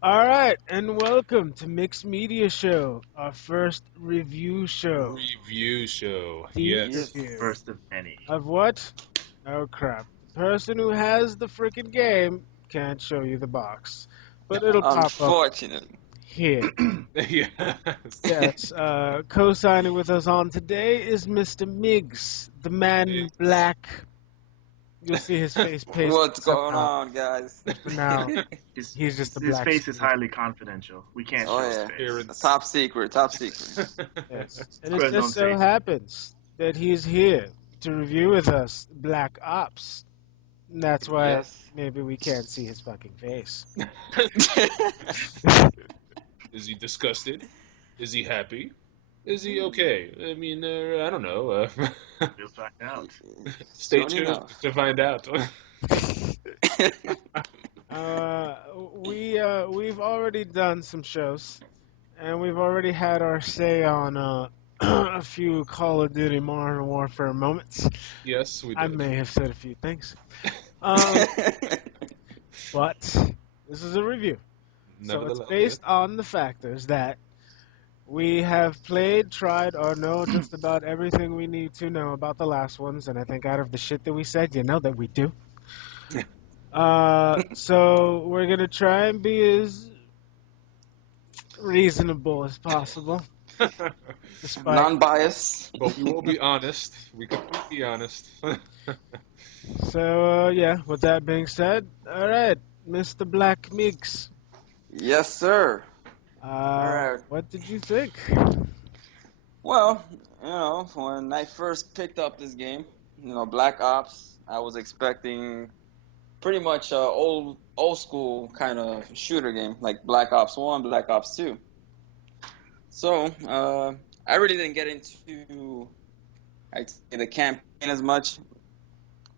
All right, and welcome to Mixed Media Show, our first review show. Review show. The Yes. Yes. review First of many. of what? Oh crap! The person who has the freaking game can't show you the box, but it'll pop up Unfortunately. here. Yes. Yes, co-signing with us on today is Mr. Miggs, the man in black. You'll see his face pasted What's going somehow. on, guys? For now, His, he's just a his black face is screen. highly confidential. We can't Oh show his yeah. face. Appearance. Top secret, top secret. Yes. And it Square just don't so say so. happens that he's here to review with us Black Ops. And that's why Yes. maybe we can't see his fucking face. Is he disgusted? Is he happy? Is he okay? I mean, I don't know. We'll find out. Stay Soon tuned enough. to find out. uh, we've already done some shows, and we've already had our say on a few Call of Duty Modern Warfare moments. Yes, we I did. may have said a few things, um, but this is a review. So it's Nevertheless, yeah. based on the factors that we have played, tried, or know just about everything we need to know about the last ones, and I think out of the shit that we said, you know that we do. So we're gonna try and be as reasonable as possible, despite. Non-bias. But we will be honest. We can be honest. So yeah, with that being said, all right, Mr. Black Mix, Yes, sir. All right. what did you think? Well, when I first picked up this game, Black Ops, I was expecting pretty much a old school kind of shooter game like Black Ops 1, Black Ops 2. So, I really didn't get into I'd say the campaign as much,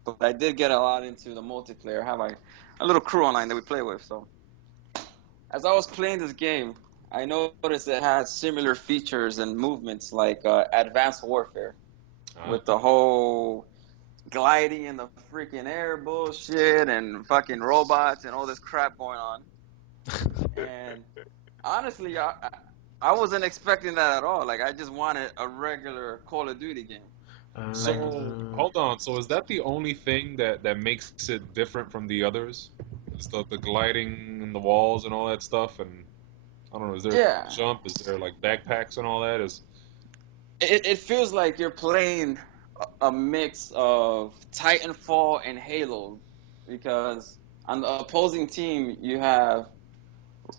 but I did get a lot into the multiplayer. I have a little crew online that we play with. So as I was playing this game, I noticed it had similar features and movements like Advanced Warfare with the whole gliding in the freaking air bullshit and fucking robots and all this crap going on. And honestly, I wasn't expecting that at all. Like I just wanted a regular Call of Duty game. Like So Uh, hold on. So is that the only thing that makes it different from the others? Is the gliding and the walls and all that stuff? And I don't know. Is there a yeah, jump? Is there like backpacks and all that? Is it feels like you're playing a mix of Titanfall and Halo because on the opposing team you have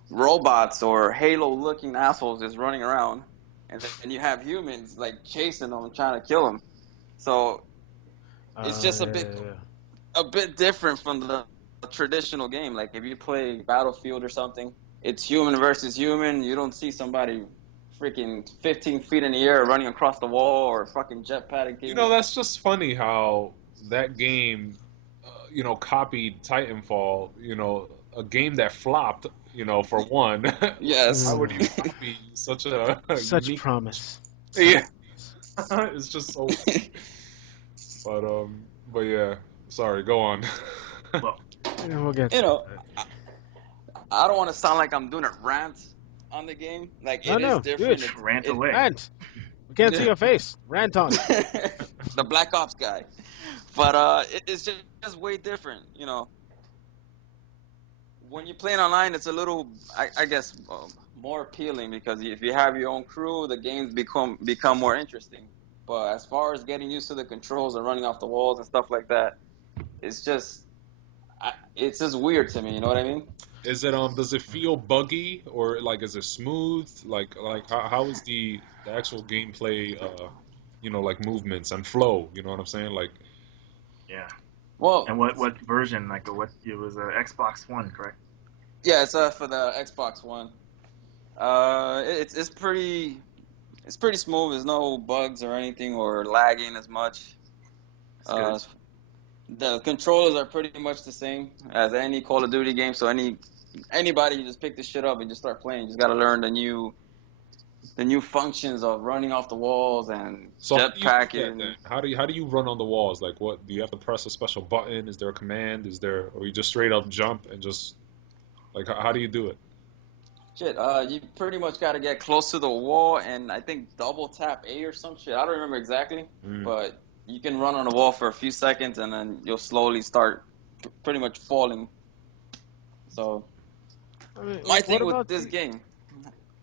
robots or Halo looking assholes just running around, and then you have humans like chasing them and trying to kill them. So it's just yeah. a bit different from the traditional game. Like if you play Battlefield or something, it's human versus human. You don't see somebody freaking 15 feet in the air running across the wall or fucking jetpacking. that's just funny how that game, copied Titanfall. A game that flopped. For one, why Yes. would you Mm, copy such a such unique? promise. Such Yeah, promise. it's just so. But yeah. Sorry. Go on. Well, Yeah, we'll get you to know, that. I don't want to sound like I'm doing a rant on the game. Like No, it is no, do different. it. rant It away. Rant. We can't see your face. Rant on. the Black Ops guy, but it's just way different. When you're playing online, it's a little, I guess, more appealing because if you have your own crew, the games become more interesting. But as far as getting used to the controls and running off the walls and stuff like that, it's just it's just weird to me. You know what I mean? Is it does it feel buggy or like is it smooth? Like how is the actual gameplay like movements and flow, you know what I'm saying? Like Yeah. And Well, what version? Like what? It was a Xbox One, correct? yeah, it's for the Xbox One. It's pretty smooth. There's no bugs or anything or lagging as much. It's good. Uh, the controllers are pretty much the same as any Call of Duty game. So anybody you just pick this shit up and just start playing. You just got to learn the new functions of running off the walls and so how do you do that then? jetpacking. How do you run on the walls? Like what do you have to press a special button? Is there a command? Is there or you just straight up jump and just like how do you do it? Shit, you pretty much got to get close to the wall and I think double tap A or some shit. I don't remember exactly, Mm. but you can run on the wall for a few seconds and then you'll slowly start pretty much falling. So I mean, my what thing with about this the? game,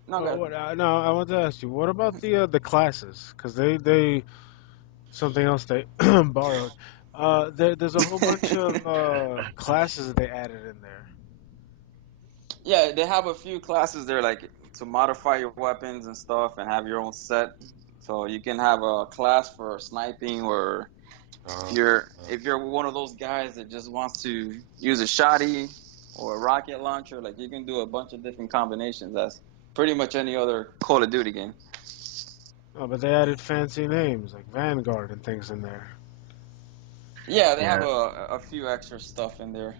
no, Oh, good. what? No, I want to ask you. What about the classes? Because they something else they borrowed. There's a whole bunch of classes that they added in there. Yeah, they have a few classes there, like to modify your weapons and stuff, and have your own set. So you can have a class for sniping, or Uh, if you're one of those guys that just wants to use a shotty or a rocket launcher, like you can do a bunch of different combinations. That's pretty much any other Call of Duty game. Oh, but they added fancy names like Vanguard and things in there. Yeah, they have Yeah. a few extra stuff in there.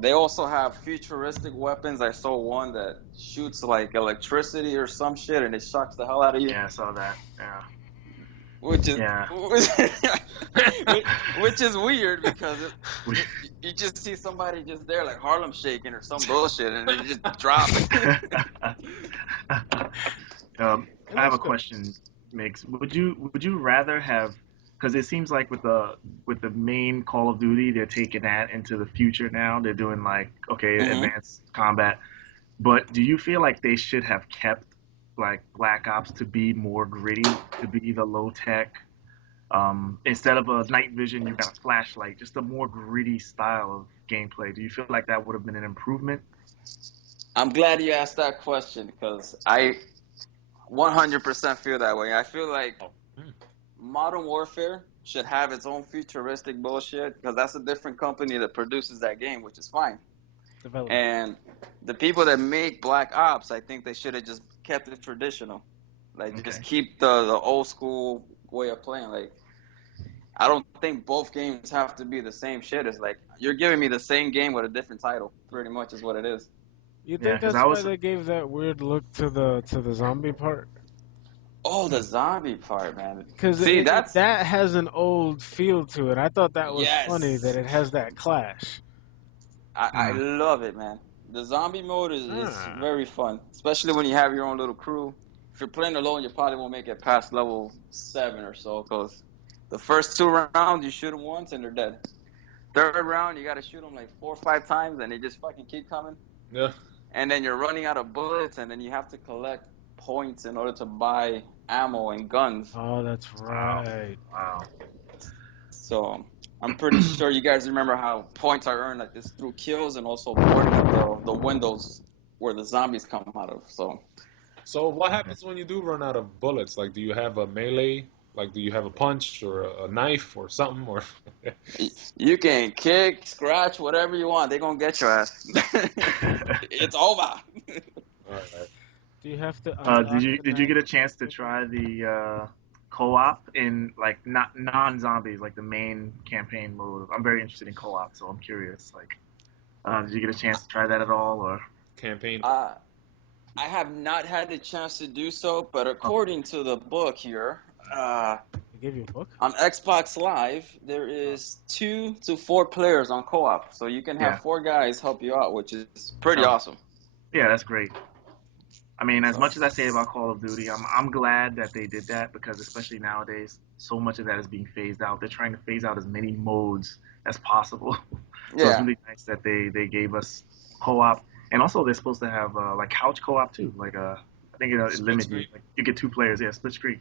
They also have futuristic weapons. I saw one that shoots like electricity or some shit, and it shocks the hell out of you. Yeah, I saw that. Yeah. which is Yeah. which is weird because you just see somebody just there like Harlem shaking or some bullshit and they just drop. It I have looks a good. question, Mix. Would you rather have, because it seems like with the main Call of Duty, they're taking that into the future now. They're doing like, okay, Hmm. advanced combat. But do you feel like they should have kept like Black Ops to be more gritty, to be the low tech, instead of a night vision, you got a flashlight, just a more gritty style of gameplay? Do you feel like that would have been an improvement? I'm glad you asked that question because I 100% feel that way. I feel like oh, mm. Modern Warfare should have its own futuristic bullshit because that's a different company that produces that game, which is fine. Development. And the people that make Black Ops, I think they should have just kept it traditional. Like just Okay. keep the old school way of playing. Like I don't think both games have to be the same shit. It's like you're giving me the same game with a different title. Pretty much is what it is. You Yeah, think because that's I why was, they gave that weird look to the zombie part? Oh, the zombie part, man. Because See, that's that has an old feel to it. I thought that was funny that yes. it has that clash. I hmm, love it, man. The zombie mode is Ah, very fun, especially when you have your own little crew. If you're playing alone, you probably won't make it past level 7 or so, because the first 2 rounds you shoot them once and they're dead. Third round you got to shoot them like 4 or 5 times and they just fucking keep coming. Yeah. And then you're running out of bullets, and then you have to collect points in order to buy ammo and guns. oh, that's wow, right. wow. So I'm pretty sure you guys remember how points are earned like this through kills and also boarding up the windows where the zombies come out of. So So what happens when you do run out of bullets? Like, do you have a melee? Like, do you have a punch or a knife or something? Or you can kick, scratch, whatever you want. They're gonna get your ass. It's over. all right. Do you have to Did unlock you the did you knife get a chance to quickly? try the co-op in like not non-zombies, like the main campaign mode? I'm very interested in co-op, so I'm curious. Like, did you get a chance to try that at all, or? Campaign. uh, I have not had the chance to do so, but Okay. according to the book here, uh, They gave you a book? on Xbox Live, there Oh, is 2 to 4 players on co-op, so you can have Yeah, 4 guys help you out, which is pretty sounds. awesome. Yeah, that's great. I mean, as So, much as I say about Call of Duty, I'm glad that they did that because especially nowadays, so much of that is being phased out. They're trying to phase out as many modes as possible. So it's yeah, really nice that they gave us co-op, and also they're supposed to have like couch co-op too. Like I think it Split limit you. screen. Like you get 2 players, yeah, split screen,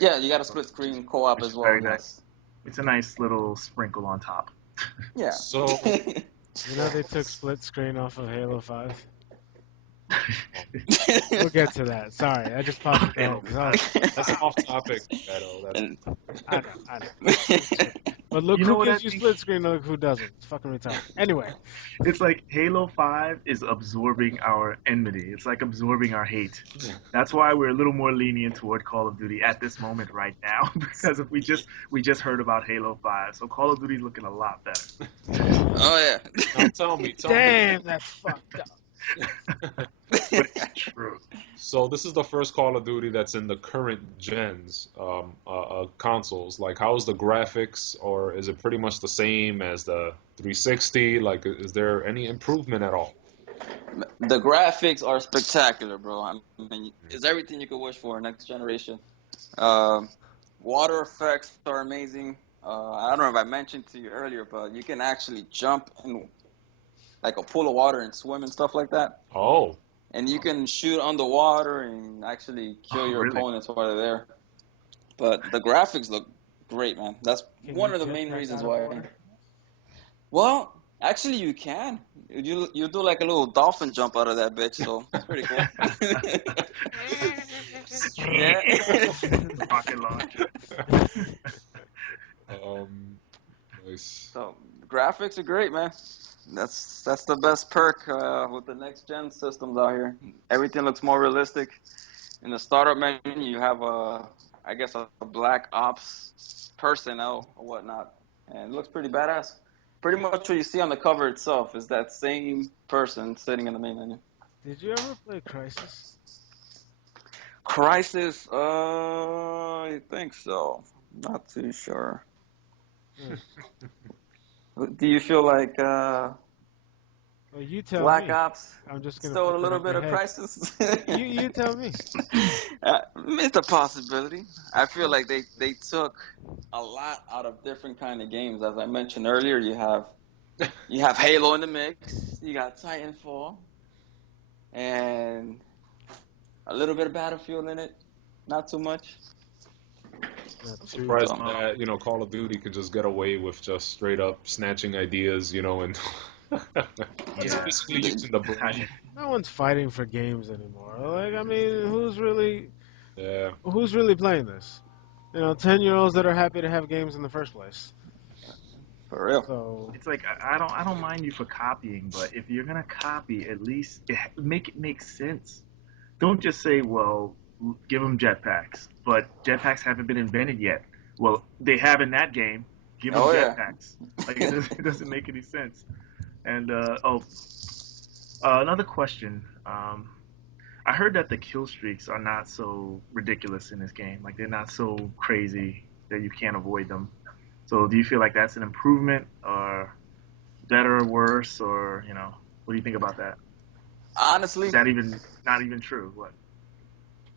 yeah, you got a so, split screen co-op which as is well. very nice. Yes, It's a nice little sprinkle on top. yeah. So, you know they took split screen off of Halo 5? oh, We'll get to that. Sorry, I just popped in my head Halo because I was. 5. that's off topic, Shadow. That's and I know. I'm just joking. But look You know who what I gives you think? split screen and look who doesn't. It's fucking retarded. Anyway, It's like Halo 5 is absorbing our enmity. It's like absorbing our hate. That's why we're a little more lenient toward Call of Duty at this moment right now because if we just heard about Halo 5. So Call of Duty's looking a lot better. oh yeah. now tell me. damn, that's fucked up. But it's true. So this is the first Call of Duty that's in the current gens consoles. Like, how's the graphics, or is it pretty much the same as the 360? Like, is there any improvement at all? The graphics are spectacular, bro. I mean, it's everything you could wish for next generation. Um, Water effects are amazing. I don't know if I mentioned to you earlier, but you can actually jump in like a pool of water and swim and stuff like that. Oh, And you can shoot underwater and actually kill Oh, your really? opponents while they're there. But the graphics look great, man. That's Can one you of the main jetpack reasons out of why. water? Well, actually, you can. You do like a little dolphin jump out of that bitch, so it's pretty cool. Yeah. Rocket launcher. um, nice. So graphics are great, man. That's the best perk with the next gen systems out here. Everything looks more realistic. In the startup menu, you have I guess a black ops personnel or whatnot, and it looks pretty badass. Pretty much what you see on the cover itself is that same person sitting in the main menu. Did you ever play Crisis? Crisis, I think so. Not too sure. Hmm. Do you feel like Well, you tell Black me. Ops I'm just gonna stole put a that little in bit your of head. Crisis? You tell me. It's a possibility. I feel like they took a lot out of different kind of games. As I mentioned earlier, you have Halo in the mix, you got Titanfall, and a little bit of Battlefield in it. Not too much. Not I'm too surprised So much. that Call of Duty could just get away with just straight up snatching ideas, and just Yeah. basically using the brain. No one's fighting for games anymore. Like, I mean, Yeah. who's really playing this? 10-year-olds that are happy to have games in the first place. for real. So, It's like I don't mind you for copying, but if you're gonna copy, at least make it make sense. Don't just say, well, give them jetpacks, but jetpacks haven't been invented yet. Well, they have in that game. Give them Oh yeah. jetpacks. Like it doesn't make any sense. And another question. I heard that the kill streaks are not so ridiculous in this game. Like they're not so crazy that you can't avoid them. So do you feel like that's an improvement, or better, or worse, or what do you think about that? Is Honestly, that even not even true? What?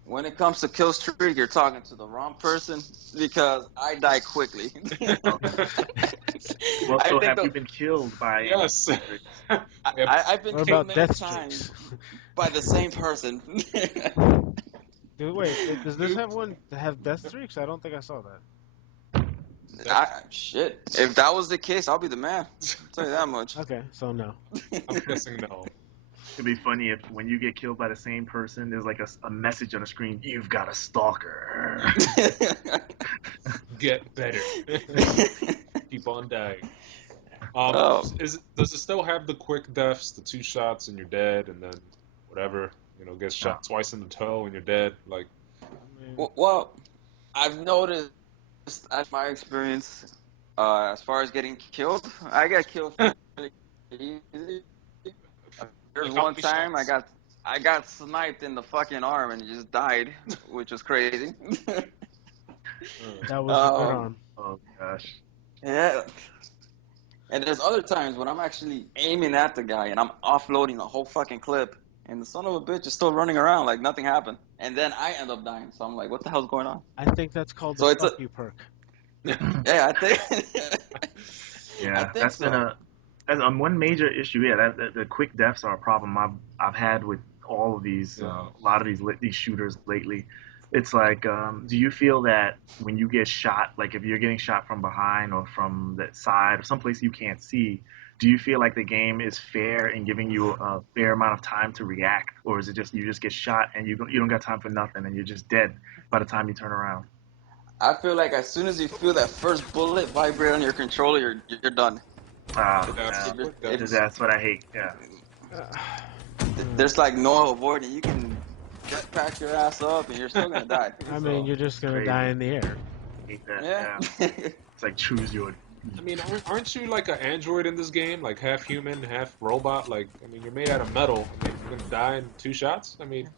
when it comes to kill streak, you're talking to the wrong person because I die quickly. Okay. Well, I so think have the you been killed by any Yes. kill streaks? Yep. I've been what killed about many death streaks? times by the same person. Dude, wait, does this Dude, have one to have death streaks? I don't think I saw that. Shit. If that was the case, I'll be the man. I'll tell you that much. Okay, so no. I'm guessing no. It'd be funny if when you get killed by the same person, there's like a message on the screen. You've got a stalker. Get better. Keep on dying. Oh, Does it still have the quick deaths, the two shots and you're dead, and then whatever, gets No. shot twice in the toe and you're dead? Like, I mean, well, I've noticed at my experience, as far as getting killed, I got killed fairly easy. There's how one many time shots? I got sniped in the fucking arm and just died, which was crazy. that was a good um, arm. Oh gosh. yeah. And there's other times when I'm actually aiming at the guy and I'm offloading the whole fucking clip, and the son of a bitch is still running around like nothing happened. And then I end up dying. So I'm like, what the hell's going on? I think that's called the So it's a fuck you perk. yeah, I think I Yeah, think that's been so. that's one major issue. Yeah, the quick deaths are a problem I've had with all of these Yeah. a lot of these shooters lately. It's like, do you feel that when you get shot, like if you're getting shot from behind or from the side or someplace you can't see, do you feel like the game is fair in giving you a fair amount of time to react, or is it just you just get shot and you don't got time for nothing and you're just dead by the time you turn around? I feel like as soon as you feel that first bullet vibrate on your controller, you're done. Ah, Yeah, yeah, quick If deaths. that's what I hate. Yeah. Uh, there's like no avoiding, you can jetpack your ass up and you're still gonna die. I mean, So you're just gonna die Crazy. in the air. Hate that. yeah. Yeah. It's like choose your. I mean, aren't you like an android in this game? Like half human, half robot? Like, I mean, you're made out of metal. I mean, you're gonna die in two shots? I mean,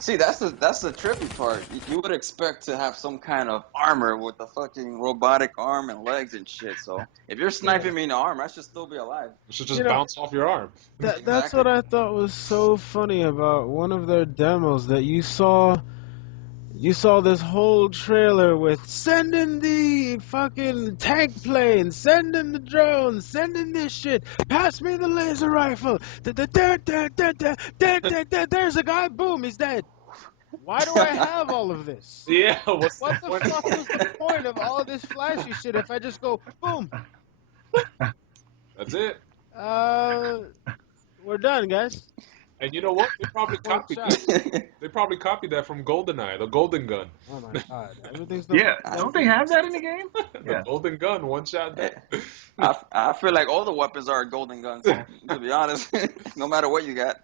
See, that's the trippy part. You would expect to have some kind of armor with a fucking robotic arm and legs and shit. So if you're Yeah, sniping me in the arm, I should still be alive. it should You just know, bounce off your arm. that's Exactly. what I thought was so funny about one of their demos that you saw this whole trailer with send in the fucking tank plane, send in the drones, send in this shit, pass me the laser rifle. There's a guy, boom, he's dead. Why do I have all of this? Yeah, what's the What the point? fuck was the point of all this flashy shit if I just go boom? That's it. Uh, we're done, guys. And you know what? They probably One copied shot. that. They probably copied that from GoldenEye, the Golden Gun. Oh my god, everything's the Yeah, fucking I, don't they same. have that in the game? The Yeah. Golden Gun, one shot dead. I feel like all the weapons are golden guns. To be honest, no matter what you got.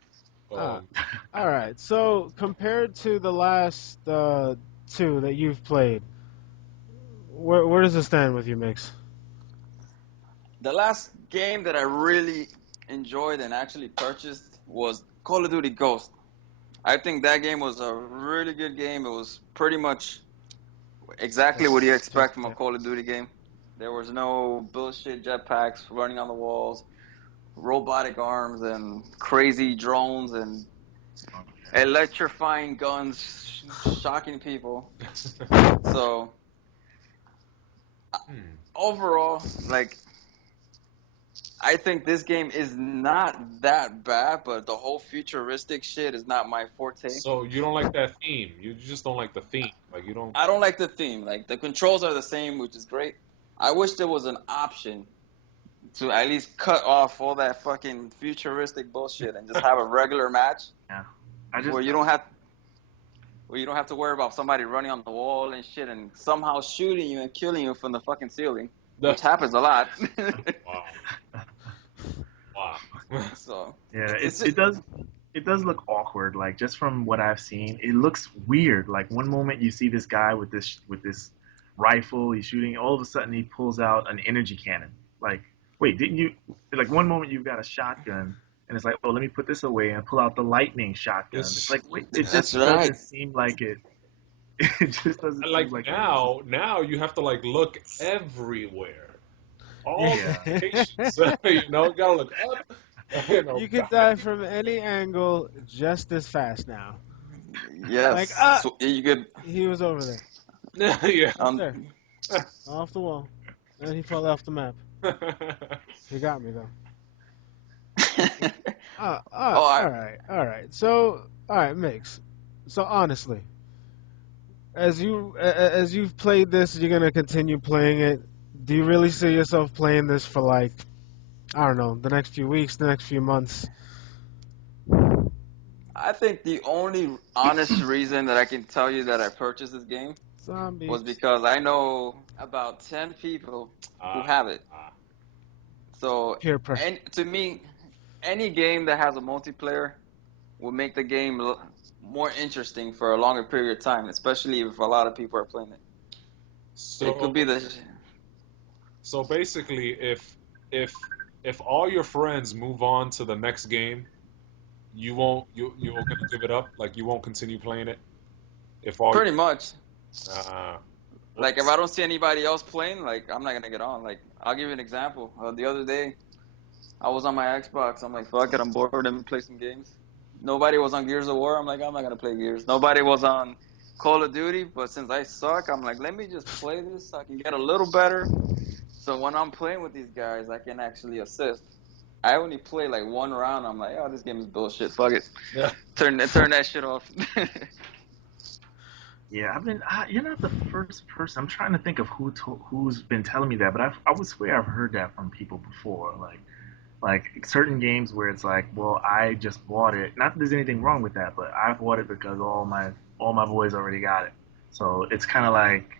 Uh, Um, all right. So compared to the last two that you've played, where does it stand with you, Mix? The last game that I really enjoyed and actually purchased was Call of Duty Ghost. I think that game was a really good game. It was pretty much exactly what you Yep, expect from a yep. Call of Duty game. There was no bullshit jetpacks running on the walls, robotic arms, and crazy drones and Okay. electrifying guns shocking people. So hmm. overall, like I think this game is not that bad, but the whole futuristic shit is not my forte. So you don't like that theme. You just don't like the theme. Like you don't. I don't like the theme. Like the controls are the same, which is great. I wish there was an option to at least cut off all that fucking futuristic bullshit and just have a regular match Yeah. I just where you don't have to worry about somebody running on the wall and shit and somehow shooting you and killing you from the fucking ceiling, which happens a lot. Wow. Wow. So yeah, it's just, it does look awkward. Like just from what I've seen, it looks weird. Like one moment you see this guy with this rifle, he's shooting. All of a sudden he pulls out an energy cannon. Like, wait, didn't you? Like one moment you've got a shotgun, and it's like, oh, let me put this away and pull out the lightning shotgun. It's It's like, wait, it just that's right. doesn't seem like it. It just doesn't seem like like it makes sense. now you have to like look everywhere, all the Yeah, locations. You gotta look up. You could die Back. from any angle just as fast now. Like, Yes. So you could he was over there, Yeah. right um there, off the wall, and he fell off the map. He got me though. oh I All right. So, all right, Mix. So honestly, as you've played this, you're gonna continue playing it. Do you really see yourself playing this for like, I don't know, the next few weeks, the next few months? I think the only honest reason that I can tell you that I purchased this game was Zombies. because I know about 10 people who Ah, have it. ah. So, Peer pressure. and to me, any game that has a multiplayer will make the game more interesting for a longer period of time, especially if a lot of people are playing it. It could be So the so basically, if if all your friends move on to the next game, you're gonna give it up. Like you won't continue playing it. If all pretty much. uh, Like if I whoops. don't see anybody else playing, like I'm not gonna get on. Like I'll give you an example. The other day, I was on my Xbox. I'm like, fuck it, I'm bored. Let me play some games. Nobody was on Gears of War. I'm like, I'm not gonna play Gears. Nobody was on Call of Duty. But since I suck, I'm like, let me just play this so I can get a little better. So when I'm playing with these guys, I can actually assist. I only play like one round. I'm like, oh, this game is bullshit. Fuck it. Yeah. Turn that shit off. yeah. You're not the first person. I'm trying to think of who's been telling me that, but I would swear I've heard that from people before. Like certain games where it's like, well, I just bought it. Not that there's anything wrong with that, but I bought it because all my boys already got it. So it's kind of like,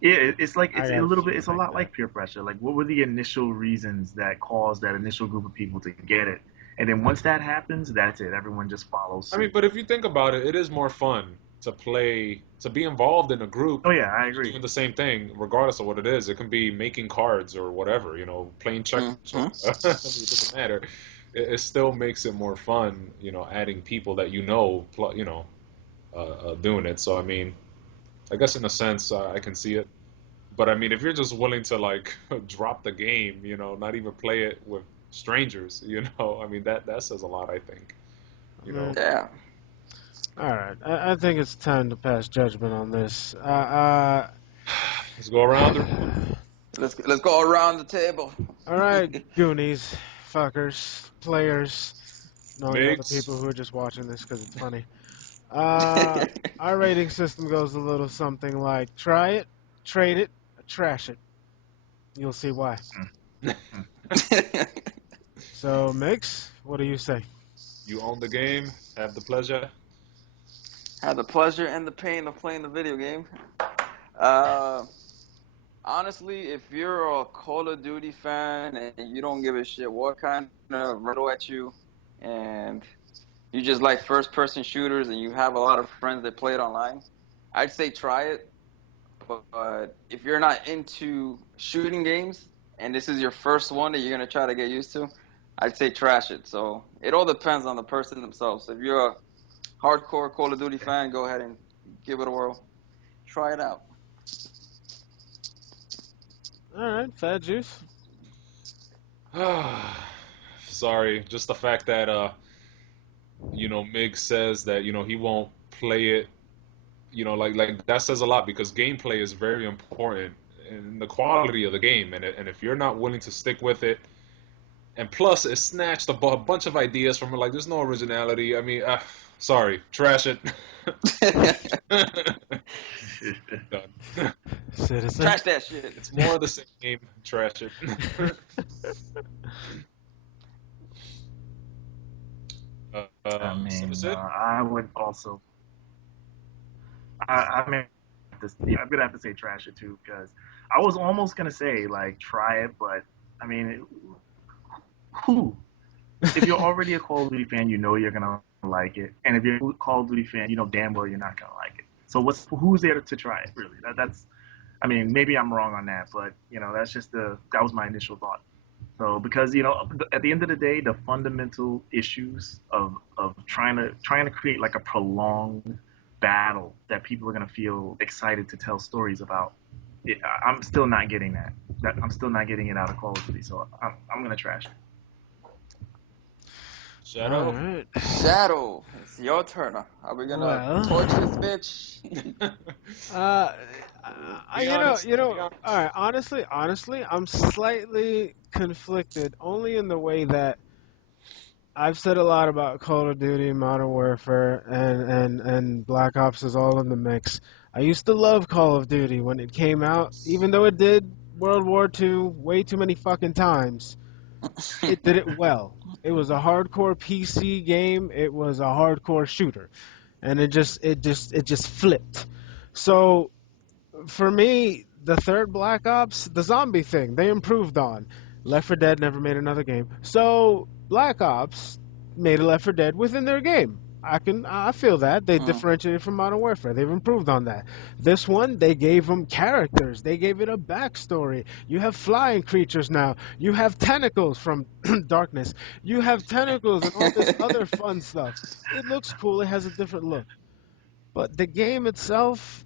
yeah, it's like I it's a got a little bit. few It's a like lot that. like peer pressure. Like, what were the initial reasons that caused that initial group of people to get it? And then once that happens, that's it. Everyone just follows I mean, suit. but if you think about it, it is more fun to play, to be involved in a group Oh yeah, I agree. doing the same thing, regardless of what it is. It can be making cards or whatever, playing checkers or hmm it doesn't matter. it still makes it more fun, adding people that doing it. So I mean, I guess in a sense, I can see it. But I mean, if you're just willing to like drop the game, not even play it with strangers, I mean that says a lot, I think. I You know. mean, Yeah. all right. I think it's time to pass judgment on this. Let's go around the room. Let's go around the table. All right, Goonies, fuckers, players, and all you other people Migs. who are just watching this because it's funny. Uh, our rating system goes a little something like try it, trade it, trash it. You'll see why. So, Mix, what do you say? You own the game. Have the pleasure. Had the pleasure and the pain of playing the video game. Uh, Honestly, if you're a Call of Duty fan and you don't give a shit what kind of riddle at you, and you just like first-person shooters and you have a lot of friends that play it online, I'd say try it. But if you're not into shooting games and this is your first one that you're gonna try to get used to, I'd say trash it. So it all depends on the person themselves. If you're a hardcore Call of Duty fan, go ahead and give it a whirl. Try it out. All right, Fat Juice. Sorry, just the fact that Mig says that he won't play it. Like that says a lot because gameplay is very important in the quality of the game, and if you're not willing to stick with it, and plus it snatched a bunch of ideas from it. Like there's no originality. I mean, sorry, trash it. Done. Citizen. Trash that shit. It's more of the same. Trash it. I mean, Citizen. I would also. I mean, yeah, I'm gonna have to say trash it too because I was almost gonna say like try it, but I mean, who? If you're already a Call of Duty fan, you know you're gonna like it, and if you're a Call of Duty fan, you know damn well you're not gonna like it. So who's there to try it really? That's I mean maybe I'm wrong on that, but that's just that was my initial thought. So because at the end of the day, the fundamental issues of trying to create like a prolonged battle that people are gonna feel excited to tell stories about, I'm still not getting that. I'm still not getting it out of Call of Duty. So I'm gonna trash it. All Shadow. right. Shadow, it's your turn. Are we gonna torch this Well, bitch? uh, Be honest. Be all right. Honestly, I'm slightly conflicted, only in the way that I've said a lot about Call of Duty, Modern Warfare, and Black Ops is all in the mix. I used to love Call of Duty when it came out, even though it did World War II way too many fucking times. It did it well. It was a hardcore PC game. It was a hardcore shooter, and it just flipped. So for me, the third Black Ops, the zombie thing, they improved on. Left 4 Dead never made another game. So Black Ops made a Left 4 Dead within their game. I feel that they Hmm. differentiated from Modern Warfare. They've improved on that. This one, they gave them characters. They gave it a backstory. You have flying creatures now. You have tentacles from Darkness. You have tentacles and all this other fun stuff. It looks cool. It has a different look. But the game itself,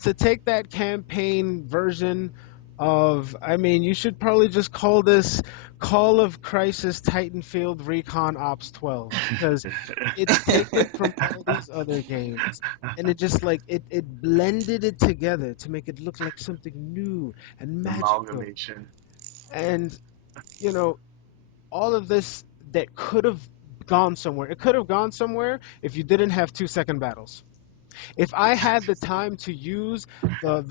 to take that campaign version of, I mean, you should probably just call this Call of Crisis Titanfield Recon Ops 12 because it's taken from all these other games and it just like it blended it together to make it look like something new and magical. Amalgamation. And you know, all of this that could have gone somewhere. It could have gone somewhere if you didn't have 2-second battles. If I had the time to use the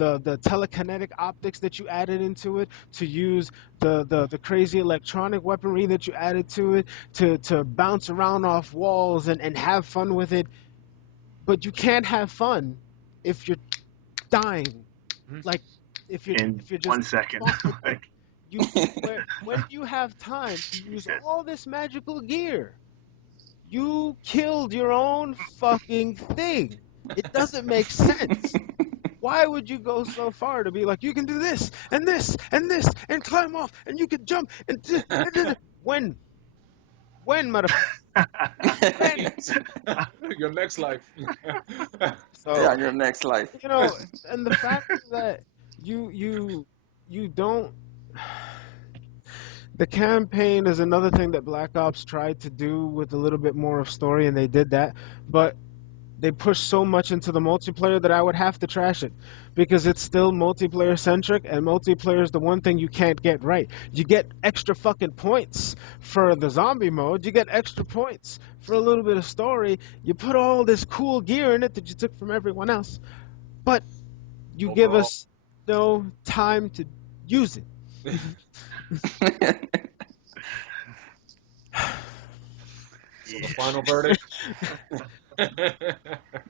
telekinetic optics that you added into it, to use the crazy electronic weaponry that you added to it, to bounce around off walls and have fun with it, but you can't have fun if you're dying. Like In if you're just 1 second. Like, when you have time to use all this magical gear, you killed your own fucking thing. It doesn't make sense. Why would you go so far to be like, you can do this and this and this and climb off and you can jump and When? When, motherfucker? Your next life. So, Yeah, your next life. you know, and the fact that you you you don't. The campaign is another thing that Black Ops tried to do with a little bit more of story, and they did that. But they pushed so much into the multiplayer that I would have to trash it because it's still multiplayer centric, and multiplayer is the one thing you can't get right. You get extra fucking points for the zombie mode, you get extra points for a little bit of story. You put all this cool gear in it that you took from everyone else, but you give Overall, us no time to use it. so the final verdict.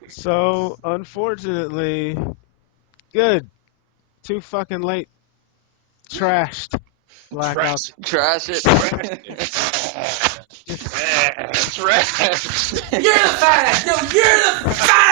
So, unfortunately, good. Too fucking late. Trashed. Black Trash. Ops. Trash it. Trash it. Trash. You're the fat ass. No, you're the fat